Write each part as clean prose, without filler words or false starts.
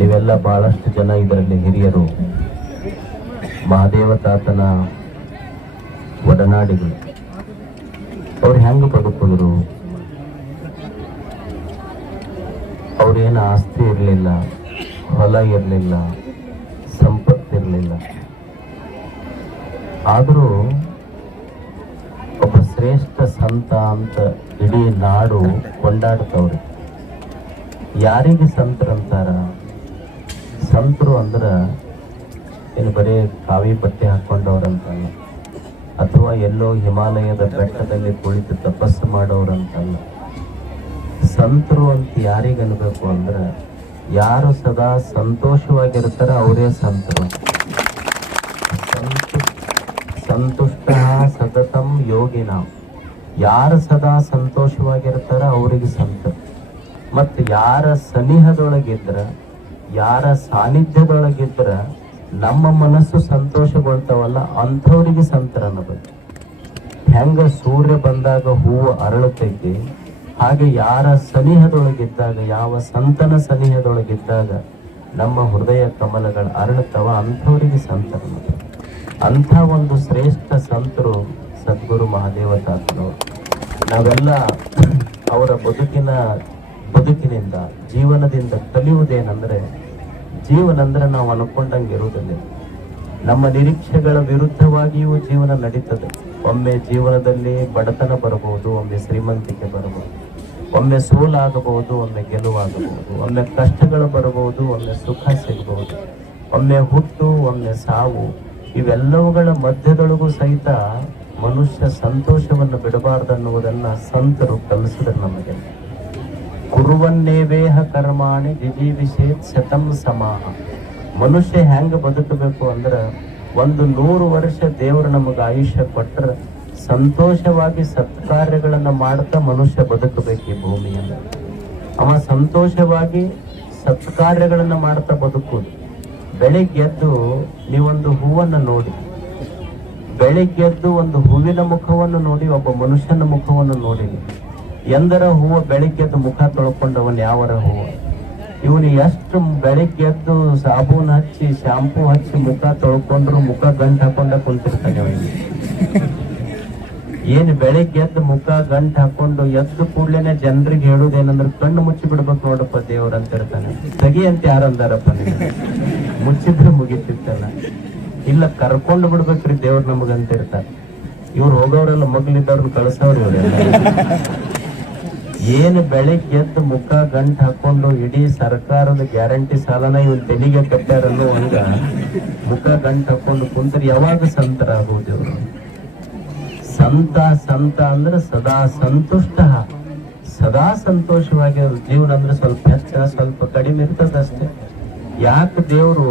ನೀವೆಲ್ಲ ಬಹಳಷ್ಟು ಜನ ಇದರಲ್ಲಿ ಹಿರಿಯರು, ಮಹಾದೇವ ತಾತನ ಒಡನಾಡಿಗಳು. ಅವ್ರು ಹೆಂಗ ಬದುಕಿದ್ರು? ಅವ್ರೇನು ಆಸ್ತಿ ಇರಲಿಲ್ಲ, ಹೊಲ ಇರಲಿಲ್ಲ, ಸಂಪತ್ತಿರಲಿಲ್ಲ. ಆದರೂ ಒಬ್ಬ ಶ್ರೇಷ್ಠ ಸಂತ ಅಂತ ಇಡೀ ನಾಡು ಕೊಂಡಾಡ್ತವ್ರೆ. ಯಾರಿಗೆ ಸಂತರಂತಾರ? ಸಂತರು ಅಂದ್ರೆ ಏನು ಬರೀ ಕಾವಿ ಬಟ್ಟೆ ಹಾಕೊಂಡವ್ರಂತಲ್ಲ, ಅಥವಾ ಎಲ್ಲೋ ಹಿಮಾಲಯದ ಬೆಟ್ಟದಲ್ಲಿ ಕುಳಿತು ತಪಸ್ಸು ಮಾಡೋರಂತಲ್ಲ. ಸಂತರು ಅಂತ ಯಾರಿಗೆ ಅನ್ಬೇಕು ಅಂದ್ರೆ, ಯಾರು ಸದಾ ಸಂತೋಷವಾಗಿರ್ತಾರ ಅವರೇ ಸಂತರು. ಸಂತುಷ್ಟ ಸತತಂ ಯೋಗಿನ, ಯಾರು ಸದಾ ಸಂತೋಷವಾಗಿರ್ತಾರ ಅವರಿಗೆ ಸಂತರು. ಮತ್ತು ಯಾರ ಸನಿಹದೊಳಗಿದ್ರ, ಯಾರ ಸಾನ್ನಿಧ್ಯದೊಳಗಿದ್ರ ನಮ್ಮ ಮನಸ್ಸು ಸಂತೋಷಗೊಳ್ತಾವಲ್ಲ, ಅಂಥವ್ರಿಗೆ ಸಂತರ ಅನ್ನಬೇಕು. ಹೆಂಗ ಸೂರ್ಯ ಬಂದಾಗ ಹೂವು ಅರಳುತ್ತೈತಿ, ಹಾಗೆ ಯಾರ ಸನಿಹದೊಳಗಿದ್ದಾಗ, ಯಾವ ಸಂತನ ಸನಿಹದೊಳಗಿದ್ದಾಗ ನಮ್ಮ ಹೃದಯ ಕಮಲಗಳು ಅರಳುತ್ತವ, ಅಂಥವರಿಗೆ ಸಂತರ ಅನ್ನಬೇಕು. ಅಂಥ ಒಂದು ಶ್ರೇಷ್ಠ ಸಂತರು ಸದ್ಗುರು ಮಹಾದೇವ ತಾತನವರು. ನಾವೆಲ್ಲ ಅವರ ಬದುಕಿನಿಂದ ಜೀವನದಿಂದ ಕಲಿಯುವುದೇನೆಂದರೆ, ಜೀವನ ಅಂದ್ರೆ ನಾವು ಅನ್ಕೊಂಡಂಗೆ ಇರುವುದಿಲ್ಲ. ನಮ್ಮ ನಿರೀಕ್ಷೆಗಳ ವಿರುದ್ಧವಾಗಿಯೂ ಜೀವನ ನಡೀತದೆ. ಒಮ್ಮೆ ಜೀವನದಲ್ಲಿ ಬಡತನ ಬರಬಹುದು, ಒಮ್ಮೆ ಶ್ರೀಮಂತಿಕೆ ಬರಬಹುದು, ಒಮ್ಮೆ ಸೋಲಾಗಬಹುದು, ಒಮ್ಮೆ ಗೆಲುವಾಗಬಹುದು, ಒಮ್ಮೆ ಕಷ್ಟಗಳು ಬರಬಹುದು, ಒಮ್ಮೆ ಸುಖ ಸಿಗಬಹುದು, ಒಮ್ಮೆ ಹುಟ್ಟು, ಒಮ್ಮೆ ಸಾವು. ಇವೆಲ್ಲವುಗಳ ಮಧ್ಯದೊಳಗೂ ಸಹಿತ ಮನುಷ್ಯ ಸಂತೋಷವನ್ನು ಬಿಡಬಾರ್ದನ್ನುವುದನ್ನ ಸಂತರು ಕಲಿಸಿದ್ರು ನಮಗೆ. ಕುರುವನ್ನೇವೇಹ ಕರ್ಮಾಣಿ ಜಿಜೀವಿಷೇತ್ ಶತಂ ಸಮಾಹ. ಮನುಷ್ಯ ಹೆಂಗ ಬದುಕಬೇಕು ಅಂದ್ರೆ, 100 ವರ್ಷ ದೇವರು ನಮಗೆ ಆಯುಷ್ಯ ಕೊಟ್ಟರೆ ಸಂತೋಷವಾಗಿ ಸತ್ಕಾರ್ಯಗಳನ್ನ ಮಾಡ್ತಾ ಮನುಷ್ಯ ಬದುಕಬೇಕು ಈ ಭೂಮಿಯಲ್ಲಿ. ಅವ ಸಂತೋಷವಾಗಿ ಸತ್ಕಾರ್ಯಗಳನ್ನ ಮಾಡ್ತಾ ಬದುಕುವುದು. ಬೆಳಿಗ್ಗೆ ಎದ್ದು ನೀವೊಂದು ಹೂವನ್ನು ನೋಡಿ, ಬೆಳಿಗ್ಗೆ ಎದ್ದು ಒಂದು ಹೂವಿನ ಮುಖವನ್ನು ನೋಡಿ, ಒಬ್ಬ ಮನುಷ್ಯನ ಮುಖವನ್ನು ನೋಡಿ. ಎಂದರ ಹೂವು ಬೆಳಿಗ್ಗೆ ಎದ್ದು ಮುಖ ತೊಳ್ಕೊಂಡವನ್ ಯಾವರ ಹೂವು? ಇವನು ಎಷ್ಟು ಬೆಳಿಗ್ಗೆ ಎದ್ದು ಸಾಬೂನ್ ಹಚ್ಚಿ ಶಾಂಪೂ ಹಚ್ಚಿ ಮುಖ ತೊಳ್ಕೊಂಡ್ರು ಮುಖ ಗಂಟು ಹಾಕೊಂಡ ಕುಂತಿರ್ತಾನೆ ಅವನಿಗೆ. ಏನು ಬೆಳಿಗ್ಗೆ ಎದ್ದು ಮುಖ ಗಂಟು ಹಾಕೊಂಡು ಎದ್ದು ಕೂಡ್ಲೇನೆ ಜನರಿಗೆ ಹೇಳುದೇನಂದ್ರೆ, ಕಣ್ಣು ಮುಚ್ಚಿ ಬಿಡ್ಬೇಕು ನೋಡಪ್ಪ ದೇವ್ರ ಅಂತ ಇರ್ತಾನೆ. ತೆಗಿ ಅಂತ ಯಾರಂದಾರಪ್ಪ ನೀವು? ಮುಚ್ಚಿದ್ರೆ ಮುಗಿತಿತ್ತಲ್ಲ. ಇಲ್ಲ, ಕರ್ಕೊಂಡು ಬಿಡ್ಬೇಕ್ರಿ ದೇವ್ರ ನಮಗಂತ ಇರ್ತಾರೆ. ಇವ್ರು ಹೋಗೋರೆಲ್ಲ ಮಗ್ಲಿದ್ದವ್ರನ್ನ ಕಳಿಸೋರು ಇವರೆಲ್ಲ. ಏನು ಬೆಳಿಗ್ಗೆ ಎದ್ದು ಮುಖ ಗಂಟು ಹಾಕೊಂಡು ಇಡೀ ಸರ್ಕಾರದ ಗ್ಯಾರಂಟಿ ಸಾಲನ ಇವನ್ ತೆಲಿಗೆ ಕಟ್ಟಾರಲ್ಲೋ ಹಂಗ ಮುಖ ಗಂಟು ಹಾಕೊಂಡು ಕುಂತ್ರೆ ಯಾವಾಗ ಸಂತರಾಗೋದು ಇವರು? ಸಂತ ಅಂದ್ರೆ ಸದಾ ಸಂತುಷ್ಟ, ಸದಾ ಸಂತೋಷವಾಗಿ ಜೀವನ ಅಂದ್ರೆ ಸ್ವಲ್ಪ ಹೆಚ್ಚ ಸ್ವಲ್ಪ ಕಡಿಮೆ ಇರ್ತದಷ್ಟೇ. ಯಾಕೆ ದೇವರು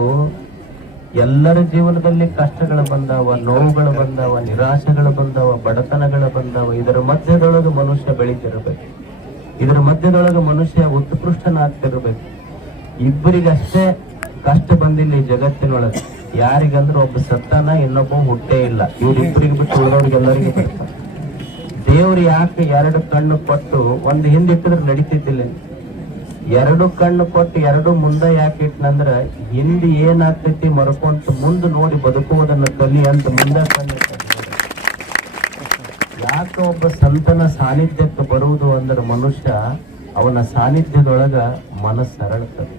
ಎಲ್ಲರ ಜೀವನದಲ್ಲಿ ಕಷ್ಟಗಳು ಬಂದಾವ, ನೋವುಗಳು ಬಂದಾವ, ನಿರಾಶೆಗಳು ಬಂದಾವ, ಬಡತನಗಳು ಬಂದಾವ. ಇದರ ಮಧ್ಯದೊಳಗೆ ಮನುಷ್ಯ ಬೆಳೀತಿರ್ಬೇಕು, ಇದರ ಮಧ್ಯದೊಳಗೆ ಮನುಷ್ಯ ಉತ್ಕೃಷ್ಟನಾಗ್ತಿರ್ಬೇಕು. ಇಬ್ಬರಿಗಷ್ಟೇ ಕಷ್ಟ ಬಂದಿಲ್ಲ ಈ ಜಗತ್ತಿನೊಳಗೆ. ಯಾರಿಗಂದ್ರೆ ಒಬ್ಬ ಸತ್ತಾನ, ಇನ್ನೊಬ್ಬ ಹುಟ್ಟೇ ಇಲ್ಲ. ಇವ್ರಿಬ್ಬರಿಗೆ ಬಿಟ್ಟು ಉಳಿದವ್ರಿಗೆಲ್ಲರಿಗೂ ಬರ್ತಾರೆ. ದೇವ್ರು ಯಾಕೆ 2 ಕಣ್ಣು ಕೊಟ್ಟು ಒಂದು ಹಿಂದಿಟ್ಟಿದ್ರೆ ನಡೀತಿದ್ದಿಲ್ಲ? 2 ಕಣ್ಣು ಕೊಟ್ಟು 2 ಮುಂದೆ ಯಾಕೆ ಇಟ್ನಂದ್ರ, ಹಿಂದೆ ಏನಾಗ್ತೈತಿ ಮರ್ಕೊಂತ ಮುಂದೆ ನೋಡಿ ಬದುಕುವುದನ್ನು ಕಲಿ ಅಂತ ಮುಂದೆ ಕಣ್ಣು. ಯಾಕೆ ಒಬ್ಬ ಸಂತನ ಸಾನ್ನಿಧ್ಯಕ್ಕೆ ಬರುವುದು ಅಂದ್ರೆ, ಮನುಷ್ಯ ಅವನ ಸಾನ್ನಿಧ್ಯದೊಳಗ ಮನಸ್ಸು ಅರಳುತ್ತದೆ,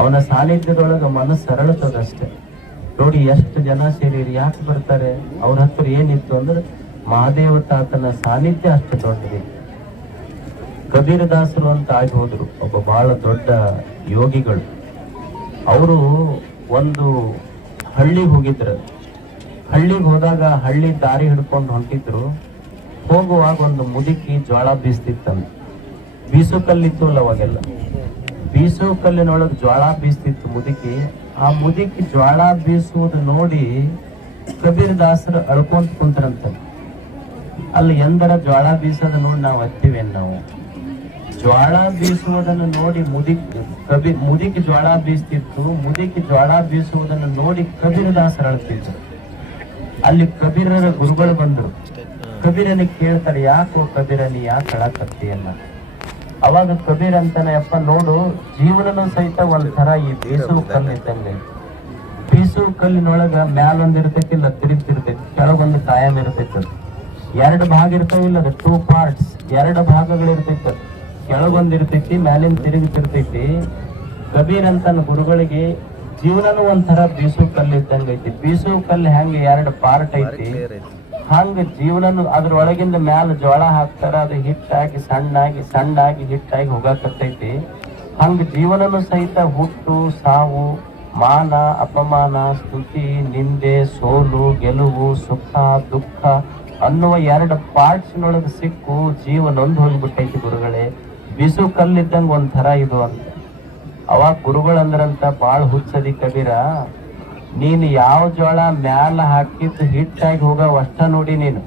ಅವನ ಸಾನ್ನಿಧ್ಯದೊಳಗ ಮನಸ್ಸು ಅರಳುತ್ತದಷ್ಟೇ. ನೋಡಿ ಎಷ್ಟು ಜನ ಸೇರಿರಿ, ಯಾಕೆ ಬರ್ತಾರೆ? ಅವ್ರ ಹತ್ರ ಏನಿತ್ತು ಅಂದ್ರೆ, ಮಹಾದೇವ ತಾತನ ಸಾನ್ನಿಧ್ಯ ಅಷ್ಟು ದೊಡ್ಡದಿತ್ತು. ಕಬೀರದಾಸರು ಅಂತ ಆಗಿ ಹೋದ್ರು, ಒಬ್ಬ ಬಹಳ ದೊಡ್ಡ ಯೋಗಿಗಳು. ಅವರು ಒಂದು ಹಳ್ಳಿಗೆ ಹೋಗಿದ್ರು. ಹಳ್ಳಿಗೆ ಹೋದಾಗ ಹಳ್ಳಿ ದಾರಿ ಹಿಡ್ಕೊಂಡು ಹೊಂಟಿದ್ರು. ಹೋಗುವಾಗ ಒಂದು ಮುದುಕಿ ಜ್ವಾಳ ಬೀಸ್ತಿತ್ತಂತ. ಬೀಸು ಕಲ್ಲಿತ್ತು ಅಲ್ಲ ಅವಾಗೆಲ್ಲ, ಬೀಸು ಕಲ್ಲಿನೊಳಗೆ ಜ್ವಾಳ ಬೀಸ್ತಿತ್ತು ಮುದುಕಿ. ಆ ಮುದುಕಿ ಜ್ವಾಳ ಬೀಸುವುದು ನೋಡಿ ಕಬೀರದಾಸರು ಅಳ್ಕೊಂತ ಕುಂತರಂತ. ಅಲ್ಲಿ ಎಂದರ ಜ್ವಾಳ ಬೀಸೋದ ನೋಡಿ ನಾವು ಹತ್ತಿವೇನ್? ನಾವು ಜ್ವಾಳ ಬೀಸುವುದನ್ನು ನೋಡಿ ಮುದುಕಿ ಜ್ವಾಳ ಬೀಸ್ತಿತ್ತು. ಮುದುಕಿ ಜ್ವಾಳ ಬೀಸುವುದನ್ನು ನೋಡಿ ಕಬೀರದಾಸರು ಅಳ್ತಿದ್ರು. ಅಲ್ಲಿ ಕಬೀರರ ಗುರುಗಳು ಬಂದರು. ಕಬೀರನಿಗೆ ಕೇಳ್ತಾರೆ, ಯಾಕೋ ಕಬೀರ ನೀ ಯಾಕೆ ಅಳಕತ್ತೀಯಲ್ಲ? ಅವಾಗ ಕಬೀರ್ ಅಂತಾನೆ, ಯಪ್ಪ ನೋಡು, ಜೀವನನು ಸಹಿತ ಒಂಥರ ಈ ಬೀಸುವ ಕಲ್ಲು ಇದ್ದಂಗೆ. ಬೀಸುವ ಕಲ್ಲಿನೊಳಗ ಮ್ಯಾಲೊಂದ್ ಇರ್ತೈತಿ, ಇಲ್ಲ ತಿರುಗ್ತಿರ್ತೈತಿ, ಕೆಳಗೊಂದು ಕಾಯಂ ಇರ್ತೈತಿ. ಎರಡು ಭಾಗ ಇರ್ತಾವಿಲ್ಲ, ಅದು 2 ಪಾರ್ಟ್ಸ್, ಎರಡು ಭಾಗಗಳಿರ್ತೈತಿ. ಕೆಳಗೊಂದ್ ಇರ್ತೈತಿ, ಮ್ಯಾಲಿನ ತಿರುಗ್ತಿರ್ತೈತಿ. ಕಬೀರ್ ಅಂತಾನ ಗುರುಗಳಿಗೆ ಜೀವನನು ಒಂಥರ ಬೀಸುವ ಕಲ್ಲು ಇದ್ದಂಗ ಐತಿ. ಬೀಸುವ ಕಲ್ಲು ಹೆಂಗೆ 2 ಪಾರ್ಟ್ ಐತಿ, ಹಂಗ ಜೀವನನು ಅದ್ರೊಳಗಿಂದ ಮ್ಯಾಲ ಜೋಳ ಹಾಕ್ತಾರ, ಅದು ಹಿಟ್ಟಾಗಿ ಸಣ್ಣಾಗಿ ಹಿಟ್ಟಾಗಿ ಹೋಗಾಕತ್ತೈತಿ. ಹಂಗ ಜೀವನನು ಸಹಿತ ಹುಟ್ಟು ಸಾವು, ಮಾನ ಅಪಮಾನ, ಸ್ತುತಿ ನಿಂದೆ, ಸೋಲು ಗೆಲುವು, ಸುಖ ದುಃಖ ಅನ್ನುವ 2 ಪಾರ್ಟ್ಸ್ನೊಳಗೆ ಸಿಕ್ಕು ಜೀವನೊಂದು ಹೋಗ್ಬಿಟ್ಟೈತಿ ಗುರುಗಳೇ. ಬೀಸು ಕಲ್ಲಿದ್ದಂಗ ಒಂಥರ ಇದು ಅಂತ. ಅವಾಗ ಗುರುಗಳಂದ್ರಂತ, ಬಾಳ್ ಹುಚ್ಚದಿ ಕಬೀರ, ನೀನು ಯಾವ ಜೋಳ ಮ್ಯಾಲ ಹಾಕಿದ್ದು ಹಿಟ್ಟಾಗಿ ಹೋಗವ ಅಷ್ಟ ನೋಡಿ. ನೀನು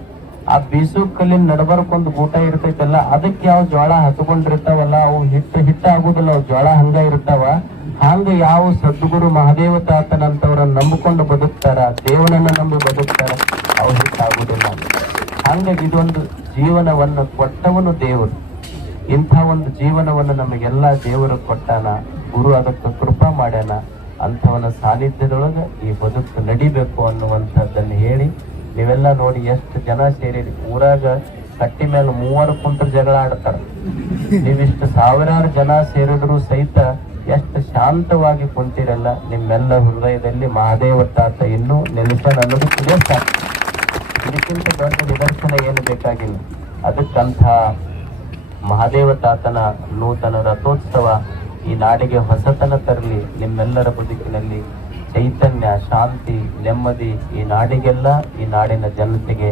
ಆ ಬೀಸು ಕಲ್ಲಿನ ನಡಬರ್ಕೊಂದು ಗೂಟ ಇರ್ತೈತಲ್ಲ, ಅದಕ್ಕೆ ಯಾವ ಜೋಳ ಹತ್ಕೊಂಡಿರ್ತಾವಲ್ಲ ಅವು ಹಿಟ್ಟ ಆಗುದಿಲ್ಲ, ಅವು ಜೋಳ ಹಂಗ ಇರ್ತಾವ. ಹಂಗ ಯಾವ ಸದ್ಗುರು ಮಹಾದೇವ ತಾತನಂತವ್ರನ್ನ ನಂಬಿಕೊಂಡು ಬದುಕ್ತಾರ, ದೇವನನ್ನ ನಂಬಿ ಬದುಕ್ತಾರ, ಅವು ಹಿಟ್ಟಾಗುದಿಲ್ಲ. ಹಂಗಾಗಿ ಇದೊಂದು ಜೀವನವನ್ನು ಕೊಟ್ಟವನು ದೇವರು. ಇಂಥ ಒಂದು ಜೀವನವನ್ನು ನಮಗೆಲ್ಲ ದೇವರು ಕೊಟ್ಟಾನ, ಗುರು ಅದಕ್ಕೆ ಕೃಪಾ ಮಾಡ್ಯಾನ. ಅಂಥವನ ಸಾನ್ನಿಧ್ಯದೊಳಗೆ ಈ ಬದುಕು ನಡಿಬೇಕು ಅನ್ನುವಂಥದ್ದನ್ನು ಹೇಳಿ, ನೀವೆಲ್ಲ ನೋಡಿ ಎಷ್ಟು ಜನ ಸೇರಿರಿ. ಊರಾಗ ಕಟ್ಟಿ ಮೇಲೆ 30 ಕುಂಟರು ಜಗಳ ಆಡ್ತಾರ. ನೀವಿಷ್ಟು ಸಾವಿರಾರು ಜನ ಸೇರಿದ್ರು ಸಹಿತ ಎಷ್ಟು ಶಾಂತವಾಗಿ ಕುಂತಿರಲ್ಲ. ನಿಮ್ಮೆಲ್ಲ ಹೃದಯದಲ್ಲಿ ಮಹಾದೇವ ತಾತ ಇನ್ನೂ ನೆಲೆಸನ ಅನ್ನೋದಕ್ಕೆ ಸಾಕು. ಇದಕ್ಕಿಂತ ದೊಡ್ಡ ನಿದರ್ಶನ ಏನು ಬೇಕಾಗಿಲ್ಲ. ಅದಕ್ಕಂಥ ಮಹಾದೇವ ತಾತನ ನೂತನ ರಥೋತ್ಸವ ಈ ನಾಡಿಗೆ ಹೊಸತನ ತರಲಿ. ನಿಮ್ಮೆಲ್ಲರ ಬದುಕಿನಲ್ಲಿ ಚೈತನ್ಯ, ಶಾಂತಿ, ನೆಮ್ಮದಿ ಈ ನಾಡಿಗೆಲ್ಲ, ಈ ನಾಡಿನ ಜನತೆಗೆ